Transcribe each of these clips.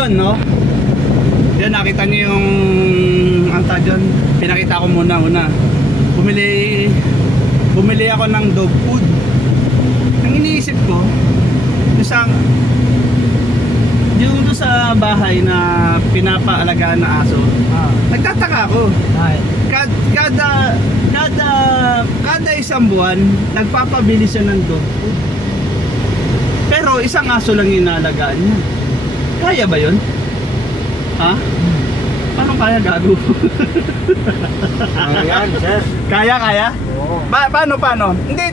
yun, no? Yan, nakita niyo yung ang tadyan. Pinakita ko muna. Bumili ako ng dog food. Ang iniisip ko, yung doon sa bahay na pinapaalagaan na aso, nagtataka ako. Kada isang buwan, nagpapabili siya ng dog food. Pero isang aso lang inalagaan niya. Kaya ba yun? Ha? Paano kaya, gago? Ayan, sir. Kaya? Oo. Paano? Hindi,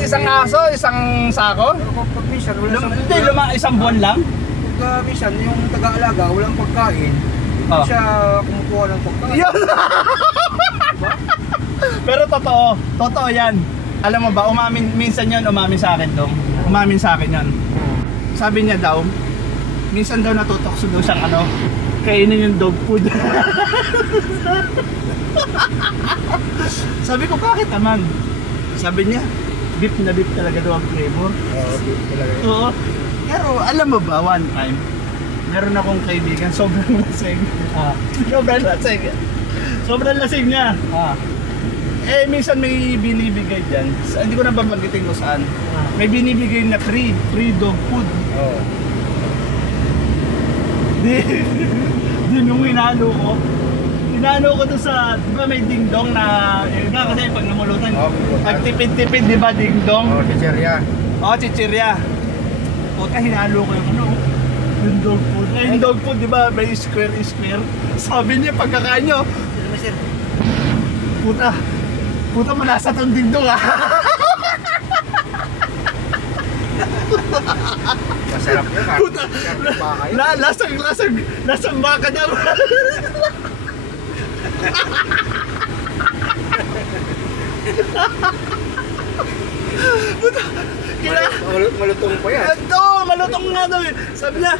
isang aso, isang sako? Pag minsan, Hindi, isang buwan lang? Pag minsan, yung taga-alaga, walang pagkain, hindi siya kumukuha ng pagkain. Yun! Pero totoo yan. Alam mo ba, minsan yun, umamin sa akin yun. Sabi niya daw, minsan daw natutokso daw siyang kainin yung dog food. Sabi ko, bakit naman? Sabi niya, beef na beef talaga daw ang flavor. Oo, beef talaga. Oo. Pero alam mo ba, one time, meron akong kaibigan, sobrang lasing. Sobrang lasing niya. Minsan may binibigay dyan. Hindi ko na babanggitin ko saan. May binibigay na free dog food. Oo. Di nung hinalo ko doon sa, di ba may dingdong na, yun nga kasi pag namulutan, nagtipid-tipid, di ba dingdong? Oo, chichirya. Oo, chichirya. Puta, hinalo ko yung dog food. Yung dog food, di ba, may square. Sabi niya, pagkakain nyo, puta malasa tong dingdong Masarap yun, puta, lasang baka daw. Puta, malutong pa yan. Ito, malutong nga daw eh. Sabi niya,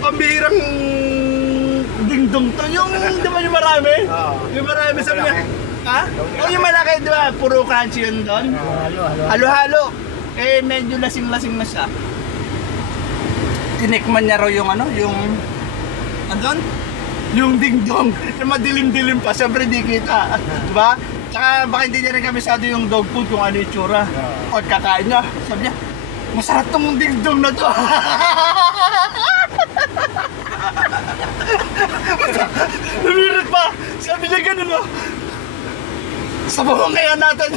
pambihirang dingdong to. Yung, di ba yung marami? Yung marami, sabi niya. Ha? O yung malaki, di ba? Puro crunchy yun doon. Halo-halo. Medyo lasing-lasing na siya. Tinikman niya raw yung andun? Yung dingdong. Yung madilim-dilim pa, siyempre di kita. Diba? Tsaka baka hindi niya rin kabisado yung dog food kung ano yung tsura. O kakain niya, sabi niya, masarap tong dingdong na to. Lumirit pa. Sabi niya ganun sabawan kaya natin.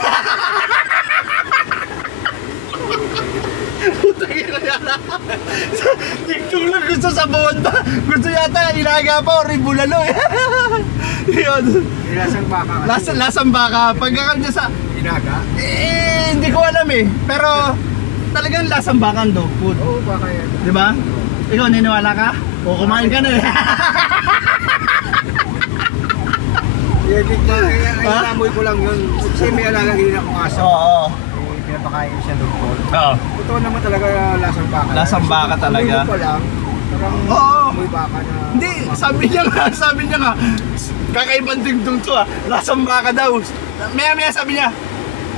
Putang ina yata. Dingdong lang gusto sabawan ba? Gusto yata ilaga pa o ribulalo eh. Yun. Lasang baka kasi. Lasang baka. Pagkakal niya sa Inaga? hindi ko alam eh. Pero talagang lasang baka ang dog food. Oo, baka yan. Diba? Ikaw, niniwala ka? O kumain ka na eh. Ay, namoy ko lang yun. Kasi may alaga din akong aso. Oo. Pinapakain siya doon po. Oo. Totoo naman talaga lasang baka. Lasang baka talaga. Amoy mo pa lang. Parang amoy baka na. Hindi, sabi niya nga, kakaibang dingdong to lasang baka daw. Maya sabi niya,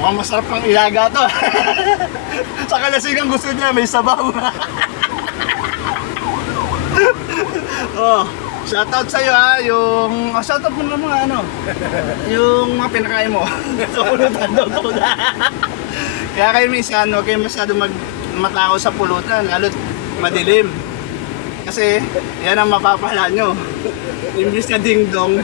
mukhang masarap pang ilaga to. Sa kalasingan gusto niya, may sabaw. Shoutout sa'yo yung shoutout mo ng mga yung mga pinakain mo. Sa pulutan daw to. Kaya kayo minsan, huwag kayo masyado matakaw sa pulutan, lalo't madilim. Kasi yan ang mapapala nyo. Imbis na dingdong,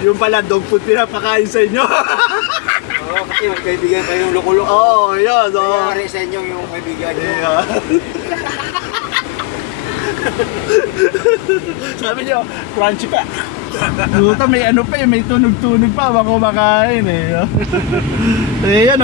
yung pala dog food pinapakain sa inyo. Oo, kasi may kaibigan kayong loko-loko. Oo, yun. Nangyari sa inyo yung kaibigan nyo. Sabi niyo, crunchy pa. Luta, may may tunog-tunog pa, baka kumakain eh. Yan